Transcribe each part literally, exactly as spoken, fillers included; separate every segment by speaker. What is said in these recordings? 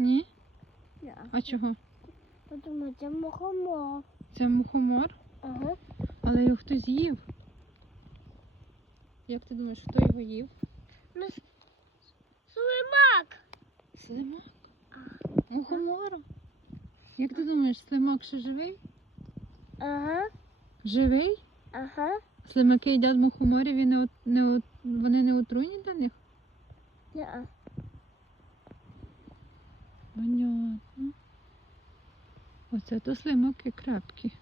Speaker 1: Ні?
Speaker 2: Ні.
Speaker 1: А чого?
Speaker 2: Тому це мухомор.
Speaker 1: Це мухомор?
Speaker 2: Ага.
Speaker 1: Але його хтось їв. Як ти думаєш, хто його їв?
Speaker 2: Ну, слимак.
Speaker 1: Слимак? Мухомора? Як ти думаєш, слимак ще живий?
Speaker 2: Ага.
Speaker 1: Живий?
Speaker 2: Ага.
Speaker 1: Слимаки їдять мухоморів і не, от- не, от- вони не отруйні для них?
Speaker 2: Ні.
Speaker 1: Понятно. Оце то слимаки крепкі.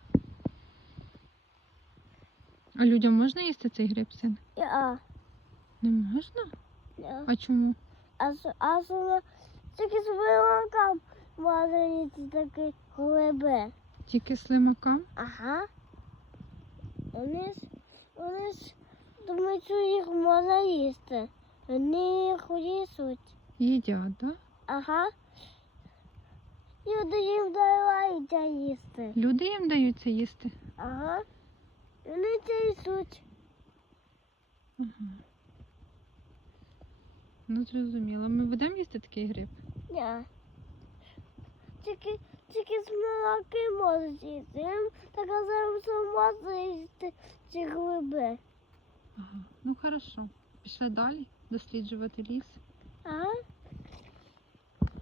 Speaker 1: А людям можна їсти цей гриб, син?
Speaker 2: Ні.
Speaker 1: Не можна?
Speaker 2: Ні.
Speaker 1: А чому?
Speaker 2: А з а з тільки з слимаком можна їсти такі гриби.
Speaker 1: Тільки слимакам?
Speaker 2: Ага. Вони ж, вони ж думають, що їх можна їсти. Вони їх їсуть.
Speaker 1: Їдять, так?
Speaker 2: Ага. Люди їм дають їсти.
Speaker 1: Люди їм дають це їсти?
Speaker 2: Ага. Вони це їсуть.
Speaker 1: Ага. Ну, зрозуміло. Ми будемо їсти такий гриб?
Speaker 2: Ні. Тільки, тільки смаки можуть їсти. Їм так зараз можна їсти ці гриби.
Speaker 1: Ага. Ну, хорошо. Пішли далі досліджувати ліс.
Speaker 2: Ага.